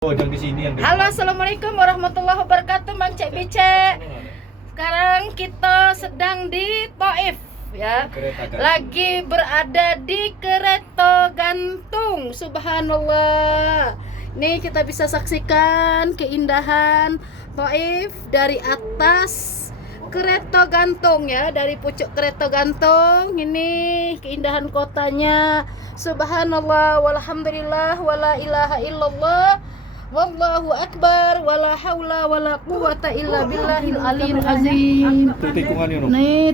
Oh, yang di sini yang di Halo, assalamualaikum warahmatullahi wabarakatuh, Mang Cek Bice. Sekarang kita sedang di Taif, ya. Lagi berada di kereta gantung. Subhanallah. Nih kita bisa saksikan keindahan Taif dari atas kereta gantung, ya, dari pucuk kereta gantung. Ini keindahan kotanya. Subhanallah, walhamdulillah, wala ilaha illallah. Wallahu akbar, wala haula wala quwata illa billahil aliyil azim. Itu tikungannya, no? Nih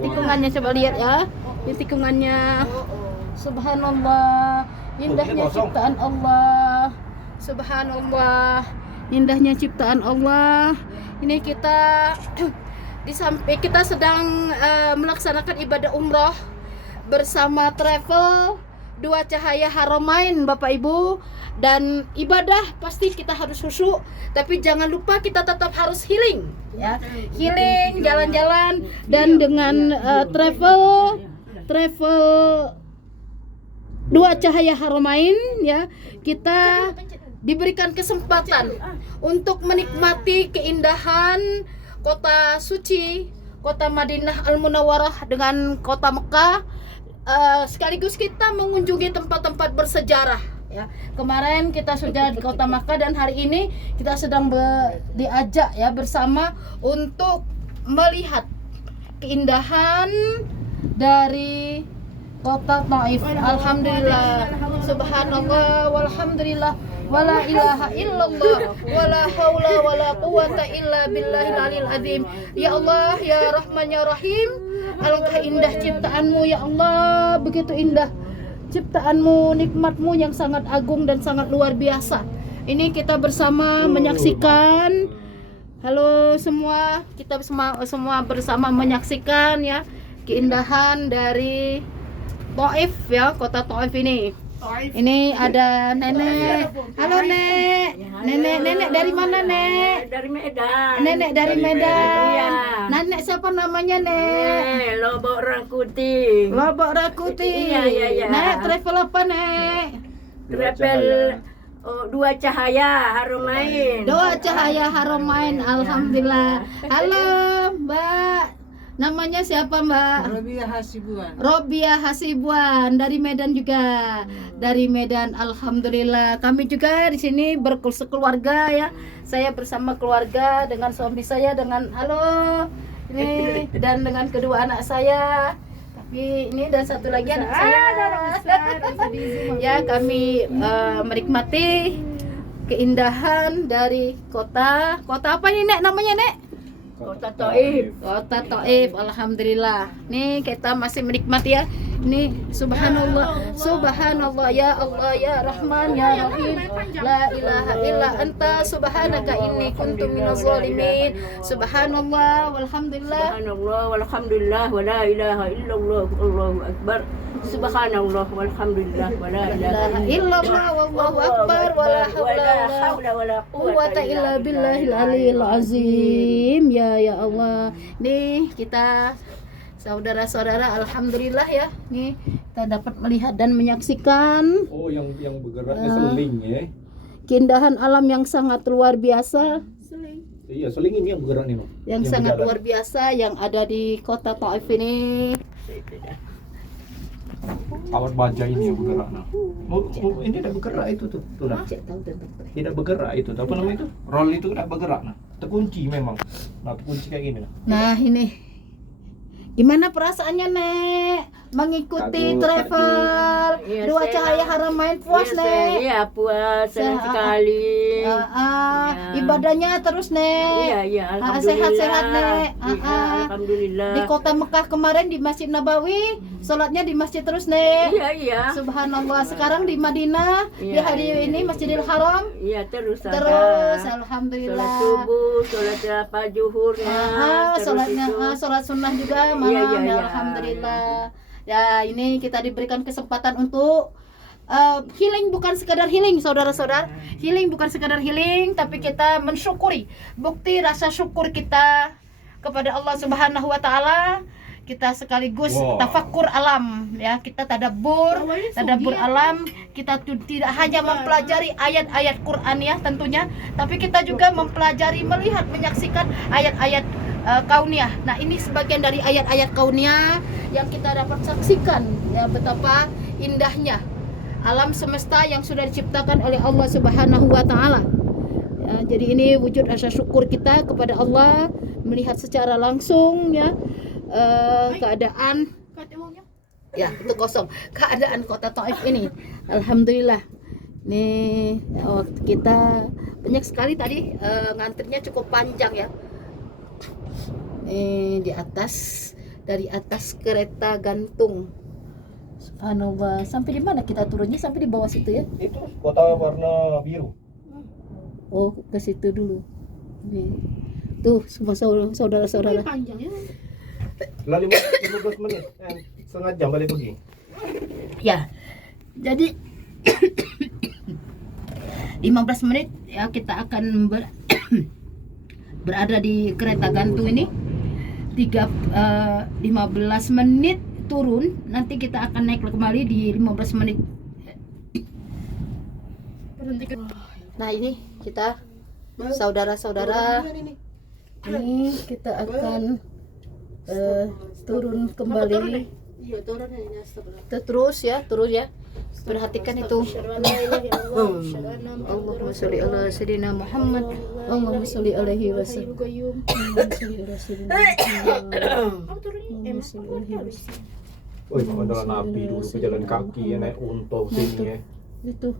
tikungannya coba lihat ya. Ini tikungannya. Subhanallah, indahnya ciptaan Allah. Subhanallah, indahnya ciptaan Allah. Ini kita kita sedang melaksanakan ibadah umroh bersama travel Dua Cahaya Haramain, Bapak Ibu. Dan ibadah pasti kita harus khusyuk, tapi jangan lupa kita tetap harus healing, ya. Healing, jalan-jalan, dan dengan travel Dua Cahaya Haramain, ya, kita diberikan kesempatan untuk menikmati keindahan kota suci, kota Madinah Al-Munawwarah dengan kota Mekah. Sekaligus kita mengunjungi tempat-tempat bersejarah, ya. Kemarin kita sudah di kota Makkah dan hari ini kita sedang diajak, ya, bersama untuk melihat keindahan dari kota Taif. Alhamdulillah, subhanallah, walhamdulillah, wala ilaha illallah, wala haula wala quwata illa billahil aliyil azim. Ya Allah, ya Rahman, ya Rahim, alangkah indah ciptaanmu, ya Allah, begitu indah ciptaanmu, nikmatmu yang sangat agung dan sangat luar biasa. Ini kita bersama menyaksikan. Halo semua, kita semua bersama menyaksikan, ya, keindahan dari Taif, ya, kota Taif ini. Ini ada nenek. Halo, Nek. Nenek dari mana, Nek? Dari Medan. Nenek dari Medan. Iya. Nenek siapa namanya, Nek? Lobok Rakuti. Lobok Rakuti. Iya. Nek, travel apa, Nek? Travel Dua Cahaya Haramain. Dua Cahaya Haramain. Alhamdulillah. Halo, Mbak. Namanya siapa, Mbak? Robiah Hasibuan dari Medan juga. Dari Medan, alhamdulillah. Kami juga di sini berkeluarga, ya. Saya bersama keluarga dengan suami saya, dengan ini dan dengan kedua anak saya. Tapi ini dan satu lagi anak saya. Ya, kami menikmati keindahan dari kota apa ini, Nek, namanya, Nek? Kota Taif. Kota Taif, alhamdulillah. Nih kita masih menikmati, ya. Ini subhanallah, subhanallah, ya Allah, ya Rahman, ya Rahim. La ilaha illa anta subhanaka inni kuntu minaz zalimin. Subhanallah walhamdulillah. Subhanallah walhamdulillah wa la ilaha illallah, Allahu akbar. Subhanallah walhamdulillah wa la ilaha illallah, wallahu akbar, wala haula wala quwwata illa billahil aliyil azim. Ya Allah. Nih kita saudara-saudara, alhamdulillah, ya. Nih kita dapat melihat dan menyaksikan yang bergeraknya seling, ya. Keindahan alam yang sangat luar biasa. Iya, seling ini yang bergerak nih, no. Yang sangat luar biasa yang ada di kota Taif ini. Awan baja ini yang bergerak, nah. Ini tidak bergerak itu tuh, nah. Tidak bergerak itu, apa namanya itu? Roll itu tidak bergerak, nah. Terkunci memang. Nah, terkunci kayak gini, nah. Nah, ini. Gimana perasaannya, Nek? Mengikuti travel Dua Cahaya Haramain, puas, Nek? Iya, puas sekali. Ibadahnya terus, Nek? Iya, alhamdulillah. Sehat-sehat, Nek? Alhamdulillah. Di kota Mekah kemarin di Masjid Nabawi, sholatnya di masjid terus, Nek? Iya. Subhanallah. Sekarang di Madinah, di hari ini Masjidil Haram. Iya, terus alhamdulillah. Sholat subuh, sholat zuhurnya. Sholat sunnah juga malam. Ya, alhamdulillah. Ya, ini kita diberikan kesempatan untuk healing, bukan sekadar healing, saudara-saudara. Healing bukan sekadar healing, tapi kita mensyukuri, bukti rasa syukur kita kepada Allah Subhanahu wa taala. kita sekaligus Wow. tafakkur alam ya, kita tadabbur alam, kita tidak hanya mempelajari ayat-ayat Quran ya tentunya, tapi kita juga mempelajari, melihat, menyaksikan ayat-ayat kauniyah. Nah, ini sebagian dari ayat-ayat kauniyah yang kita dapat saksikan ya, betapa indahnya alam semesta yang sudah diciptakan oleh Allah Subhanahu wa taala. Ya, jadi ini wujud rasa syukur kita kepada Allah, melihat secara langsung ya keadaan ya itu kosong, keadaan kota Taif ini. Alhamdulillah. Nih waktu kita banyak sekali tadi, ngantrinya cukup panjang ya. Di atas, dari atas kereta gantung. Subhanallah. Sampai di mana kita turunnya? Sampai di bawah situ ya? Itu kota warna biru. Oh, ke situ dulu. Nih. Tuh semua saudara-saudara. Lah 15 menit, setengah jam balik pergi. Ya. Jadi 15 menit ya kita akan berada di kereta gantung ini. 15 menit turun, nanti kita akan naik kembali di 15 menit. Nah, ini kita saudara-saudara, ini kita akan turun kembali. Terus ya. Perhatikan itu. Allahumma sholli ala sayyidina Muhammad. Allahumma sholli alaihi wasallam. Woi, ada nabi dulu pejalan kaki ya, naik unta sini ya. Itu.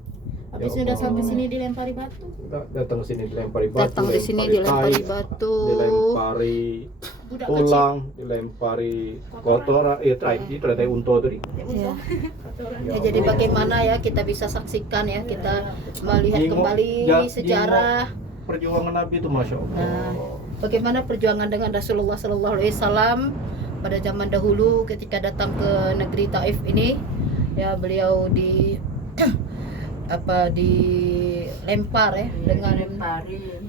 Habis Ya udah Allah. sampai sini dilempari batu. Datang sini dilempari batu. Datang di sini dilempari batu. Dilempari Budak tulang, dilempari kotoran, itu ternyata unta tadi. Ya. Ya, jadi bagaimana ya kita bisa saksikan ya, kita melihat kembali sejarah. Perjuangan Nabi itu masya Allah. Nah, bagaimana perjuangan dengan Rasulullah Sallallahu Alaihi Wasallam pada zaman dahulu ketika datang ke negeri Taif ini, ya beliau dilempar ya dengan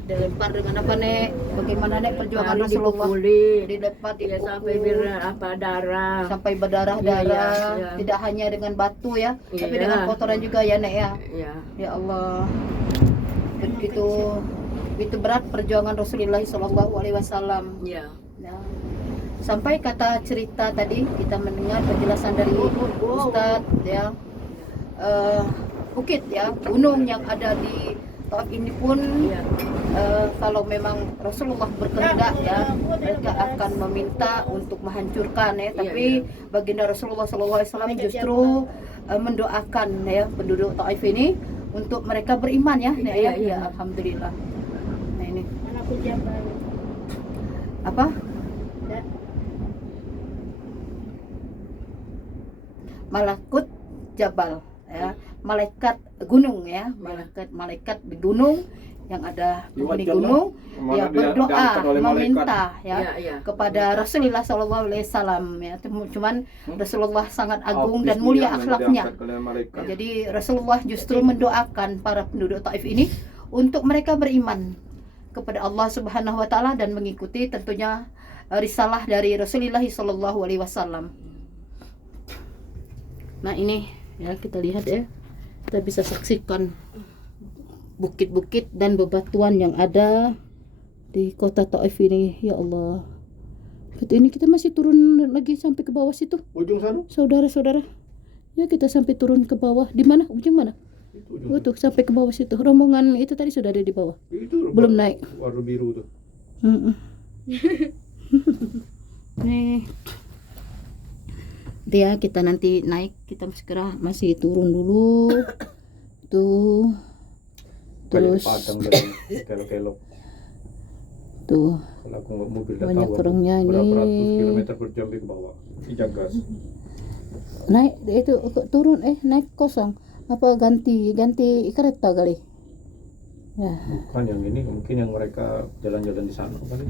dilempar dengan apa nek? Bagaimana nek perjuangan Lalu Rasulullah? dipukuli. Dilempar Ya, sampai dipukul darah. sampai berdarah-darah, Iya. tidak hanya dengan batu ya, tapi Iya. dengan kotoran juga ya nek ya. Ya. Ya Allah, begitu berat perjuangan Rasulullah Sallallahu Alaihi Wasallam. Ya. Ya. Sampai kata cerita tadi kita mendengar penjelasan dari Ustadz ya, bukit ya, gunung yang ada di Taif ini pun Ya. kalau memang Rasulullah berkehendak ya, mereka akan meminta untuk menghancurkan ya, tapi baginda Rasulullah SAW justru mendoakan ya penduduk Taif ini untuk mereka beriman ya, Nek, ya. Iya. Ya, alhamdulillah. Nah ini Anakku jambal. apa? Malakut Jabal ya, malaikat gunung ya, malaikat di gunung yang ada penghuni gunung ya berdoa meminta ya Ya. kepada Rasulullah SAW ya. Cuman Rasulullah sangat agung dan mulia akhlaknya. Ya, jadi Rasulullah justru mendoakan para penduduk Taif ini untuk mereka beriman kepada Allah Subhanahu wa taala dan mengikuti tentunya risalah dari Rasulullah SAW. Nah, ini ya kita lihat ya. Kita bisa saksikan bukit-bukit dan bebatuan yang ada di kota Taif ini. Ya Allah. Ini kita masih turun lagi sampai ke bawah situ. Ujung sana? Saudara-saudara. Ya, kita sampai turun ke bawah. Di mana? Ujung mana? Itu ujung. Oh, tuh sampai ke bawah situ. Rombongan itu tadi sudah ada di bawah. Itu Belum naik. warna biru tuh. Nih. Dia kita nanti naik, kita segera masih turun dulu. Tuh. Terus Padang dari kelok-kelok. tuh Kalau aku mobil dah banyak tahu orangnya berapa ratus nih. kilometer per jam ke bawah. Dijagas. Naik itu turun naik kosong. Apa ganti kereta kali? Ya. Bukan yang ini, mungkin yang mereka jalan-jalan di sana kali.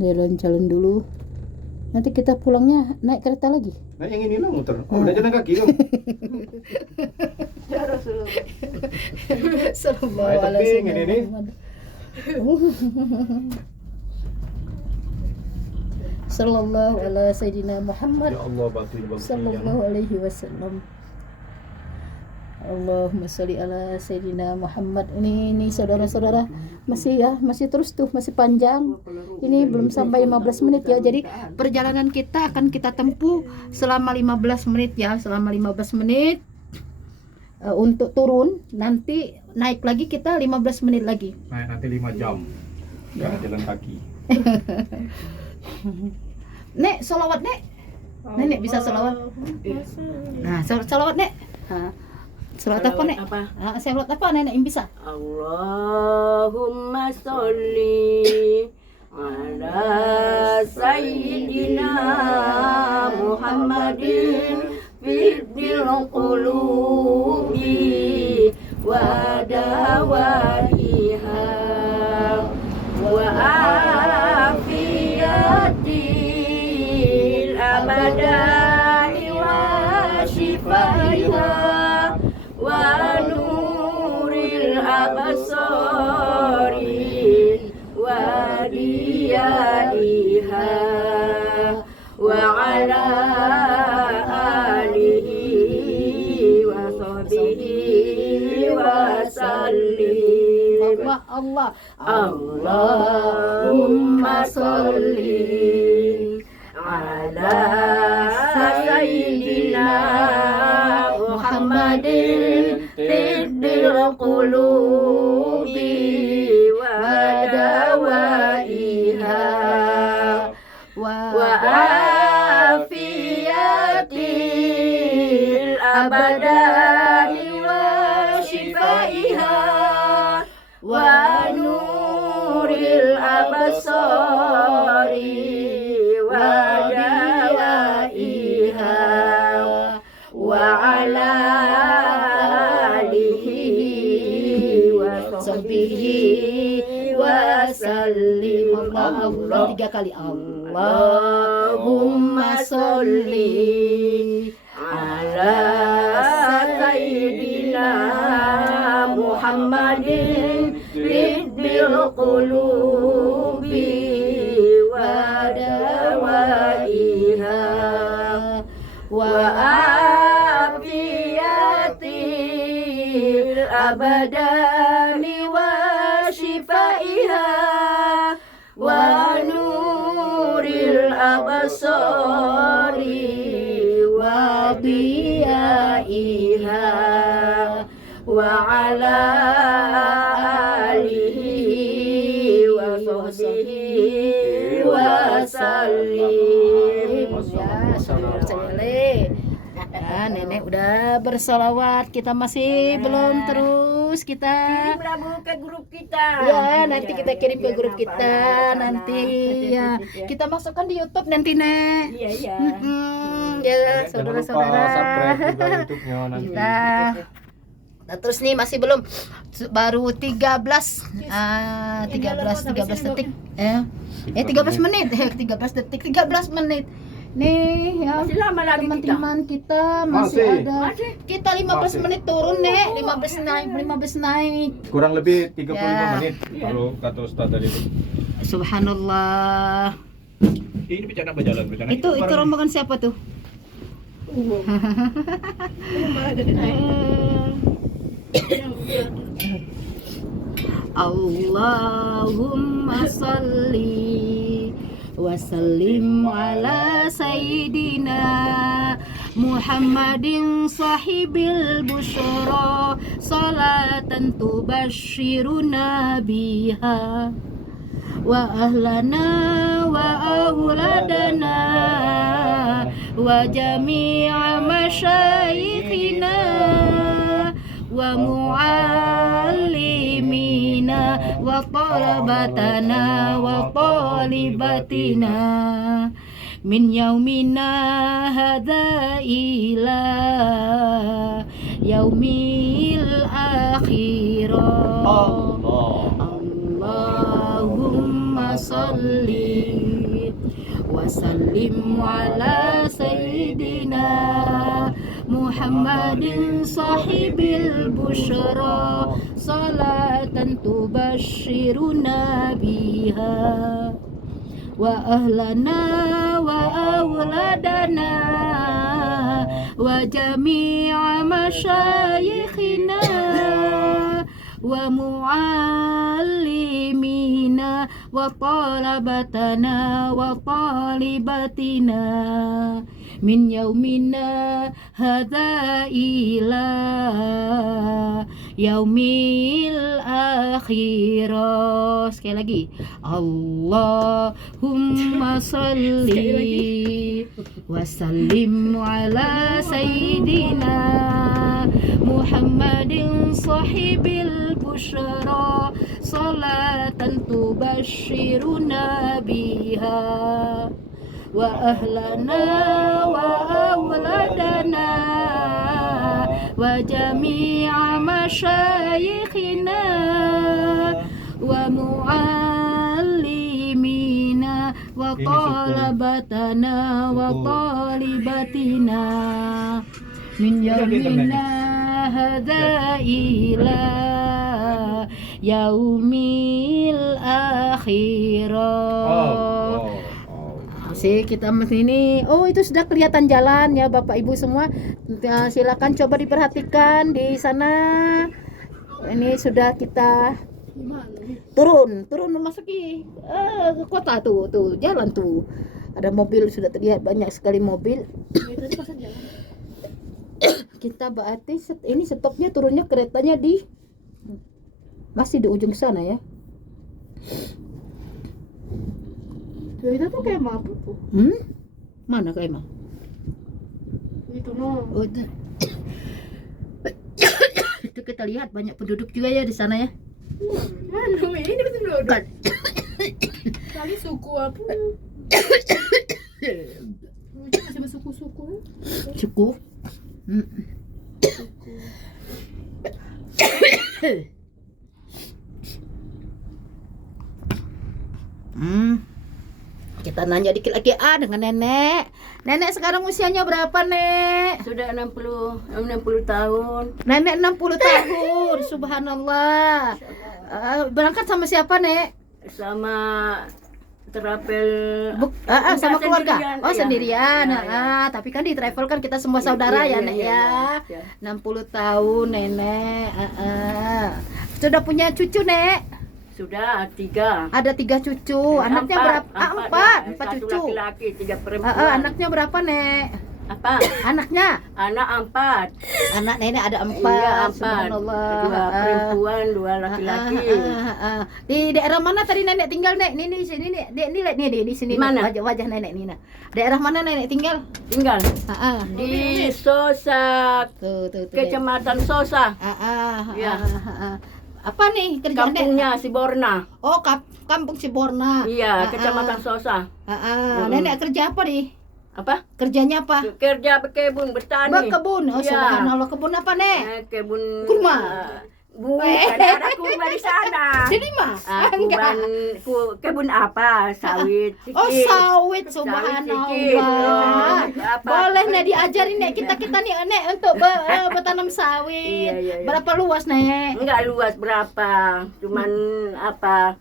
Jalan-jalan dulu. Nanti kita pulangnya naik kereta lagi. Nah yang ini lah muter. Oh, udah jalan kaki kan? Ya Rasulullah. Sallallahu Nah, tapi alaihi ini nih. sallallahu ala sayyidina Muhammad Ya Allah, batu di batu sallallahu alaihi wasallam. Allahumma sholli ala sayyidina Muhammad. Ini saudara-saudara masih terus tuh, masih panjang. Ini belum sampai 15 menit ya. Jadi perjalanan kita akan kita tempuh selama 15 menit ya, selama 15 menit. Untuk turun nanti naik lagi kita 15 menit lagi. Naik nanti 5 jam. Ya, jalan kaki. Nek, sholawat Nek. Nenek bisa sholawat. Nah, sholawat Nek. Sholawat apa Nek? Sholawat apa Nenek yang bisa? Allahumma sholli ala sayyidina Muhammadin fil qulubi wa dawaiha wa afiyatil abadani wa shifaiha wa nuril absari wa diyaiha wa ala alihi wa sahbihi wa sallim. Allah. Allahumma sholli ala sayyidina Muhammadin tibbil qulubi wa dawaiha wa afiyatil abadani wa shifaiha wa nuril absari wa dawaiha wa ala alihi wa sahbihi wa sallim. Allah 3 kali. Allahumma sholli ala sayyidina Muhammadin fil qulubi wa dawaiha wa afiyatil abadani wa shifaiha wa nuril absari wa diyaiha wa ala alihi wa sahbihi wa sallim. Ya, Nenek udah bersolawat, kita masih belum terus kita. Kirim ke grup kita. Ya, nanti kita kirim ke grup kita nanti ya. Kita masukkan di YouTube nanti, Nek. Iya, iya. Ya, Jangan lupa saudara-saudara. subscribe juga YouTube-nya nanti. Kita Nah, terus nih masih belum baru 13 detik 13 menit 13 detik 13 menit nih ya. Masih lama lagi teman-teman kita masih Masih. ada kita 15 menit turun Nek 15 naik Kurang lebih 35 Ya. menit kalau kata Ustaz tadi itu. Subhanallah. Ini bercanda berjalan. Itu rombongan siapa tuh? Allahumma salli wa sallim ala sayyidina Muhammadin sahibil busyara salatan tubashiruna biha wa ahlana wa auladana wa jami'a masyayikhina wa muallimina wa talabatana wa talibatina min yaumina hadza ila yaumil akhirah. Allahumma salli wa sallim ala sayyidina Muhammadin sahibil busyara salatan tubashiruna biha وأهلنا وأولادنا وجميع مشايخنا ومعلمينا وطلبتنا وطالباتنا من يومنا هذا إلى يوم الآخرة. Sekali lagi, Allahumma salli wa sallim ala sayyidina Muhammadin sahibil busyara salatan tubashiruna biha wa ahlana wa awladana wa jami'a masyayikhina wa muallimina wa talabatana wa talibatina min yaumina hadza ila yaumil akhirah. Sih kita ini, oh itu sudah kelihatan jalan ya Bapak Ibu semua. Silakan coba diperhatikan di sana. Ini sudah kita turun memasuki ke kota tuh jalan tuh. Ada mobil sudah terlihat banyak sekali mobil. Kita berarti ini stopnya turunnya keretanya masih di ujung sana ya. Itu tuh kayak apa tuh? Mana kayak Itu no. Oh, itu kita lihat banyak penduduk juga ya di sana ya. Mana ini betul dulu. Kan. Kali suku apa? Masih bersuku-suku. Cukup. Kita nanya dikit lagi dengan nenek. Nenek sekarang usianya berapa, Nek? Sudah 60 tahun. Nenek 60 tahun. Subhanallah. Berangkat sama siapa, Nek? Sama travel Sama keluarga. sendirian, Oh, iya. sendirian. Iya. Tapi kan di travel kan kita semua saudara ya, Nek ya. Iya. 60 tahun, Nenek. Sudah punya cucu, Nek? Sudah 3. Ada 3 cucu. Anaknya berapa? Empat cucu. Satu laki-laki, 3 perempuan. Anaknya berapa, Nek? Apa? Anaknya? Anak 4. Anak nenek ada 4. Iya, 4. Subhanallah. 2 perempuan, 2 laki-laki. Di daerah mana tadi nenek tinggal, Nek? Ini di sini, Nek. Di sini. Mana? Wajah nenek Nina. Daerah mana nenek tinggal? Tinggal di Sosa, Tuh. Kecamatan Sosa. Ya. Apa nih kerjaan Nek? Kampungnya Siborna. Oh, kampung Siborna. Iya, Kecamatan Sosa. Nenek kerja apa nih? Apa? Kerjanya apa? Kerja berkebun, bertani. Berkebun. Oh, Iya. subhanallah. Kebun apa, Nek? Kebun Kurma. Ada kurma di sana. Jadi mah? Enggak. Kebun apa? Sawit. Oh, sedikit. sawit, sedikit. subhanallah. Apa? Boleh Nek diajarin Nek kita nih Nek untuk bertanam sawit. Iya. Berapa luas Nek? Enggak luas berapa. Cuman apa?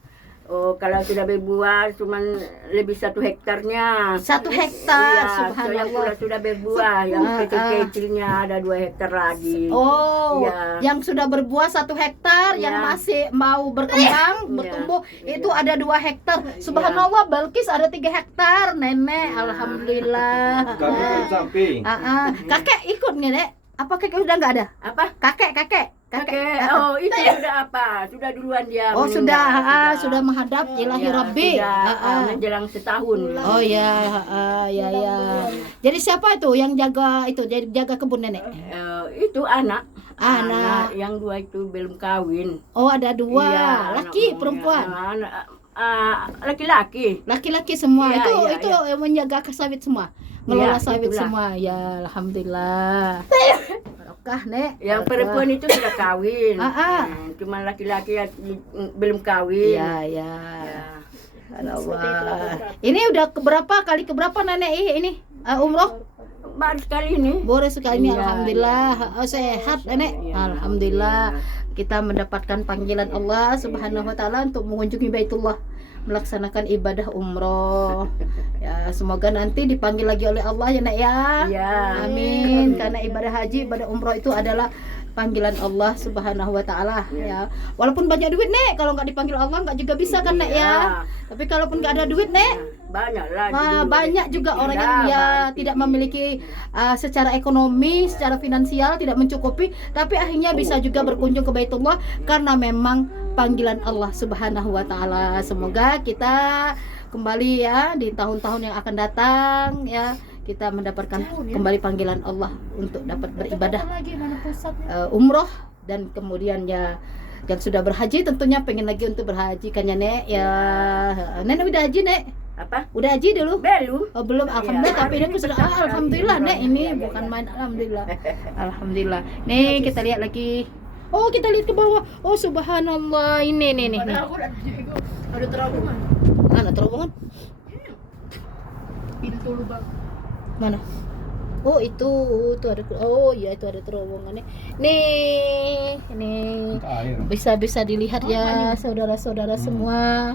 Oh, kalau sudah berbuah cuman lebih 1 hektarnya. 1 hektar, Iya, yang subhanallah. sudah berbuah, yang kecil-kecilnya ada 2 hektar lagi. Oh, Iya. yang sudah berbuah 1 hektar, yang Iya. masih mau berkembang, Iya. bertumbuh, Iya. itu ada 2 hektar. Subhanallah, Balkis ada 3 hektar, Nenek. Iya. Alhamdulillah. Kami di samping. Kakek ikut nggak, Nek? Apa kakek udah nggak ada? Apa? Kakek. Oh, itu sudah apa? Sudah duluan dia Oh, meninggal. sudah menghadap ilahi Ya, Rabbi. sudah menjelang setahun. Oh ya. Jadi siapa itu yang jaga kebun nenek? Itu anak Anak. yang 2 itu belum kawin. Oh, ada 2, Iya, laki anak- perempuan. Laki-laki. Laki-laki semua. Iya, itu yang menjaga sawit semua. Ngelola sawit itulah. semua. Ya, alhamdulillah. Barokah, Nek. Yang Barokah. perempuan itu sudah kawin. Cuma laki-laki yang belum kawin. Ya. Ya. Allah. Ini udah kali keberapa nenek ini umroh? Baru sekali ini. Boleh sekali ini, Iya, alhamdulillah. Sehat nenek. Iya, Alhamdulillah. kita mendapatkan panggilan Allah Subhanahu wa taala untuk mengunjungi Baitullah, melaksanakan ibadah umroh. Ya, semoga nanti dipanggil lagi oleh Allah ya, Nek ya. Ya. Amin. Karena ibadah haji, ibadah umroh itu adalah panggilan Allah Subhanahu wa taala ya. Walaupun banyak duit, Nek, kalau nggak dipanggil Allah nggak juga bisa kan, Nek ya. Tapi kalaupun nggak ada duit, Nek, Banyak lah. banyak juga orang yang ya tidak memiliki secara ekonomi, secara finansial tidak mencukupi, tapi akhirnya bisa juga berkunjung ke Baitullah karena memang panggilan Allah Subhanahu wa taala. Semoga kita kembali ya di tahun-tahun yang akan datang ya, kita mendapatkan kembali panggilan Allah untuk dapat beribadah lagi mana pusatnya? umroh, dan kemudian ya yang sudah berhaji tentunya pengen lagi untuk berhaji kan ya, Nek ya. Nenek udah haji, Nek? Apa? Udah haji dulu? Belum. Oh belum, alhamdulillah. Ya. Tapi ini aku sudah alhamdulillah, Nek. Ini bukan main, alhamdulillah. Alhamdulillah. Nih kita lihat lagi. Oh kita lihat ke bawah. Oh subhanallah, ini nih. Padahal aku udah itu ada terowongan. Mana terowongan? Pintu lubang. Mana? Oh itu ada. Oh iya itu ada terowongannya. Nih, ini Air. bisa dilihat ya saudara-saudara semua.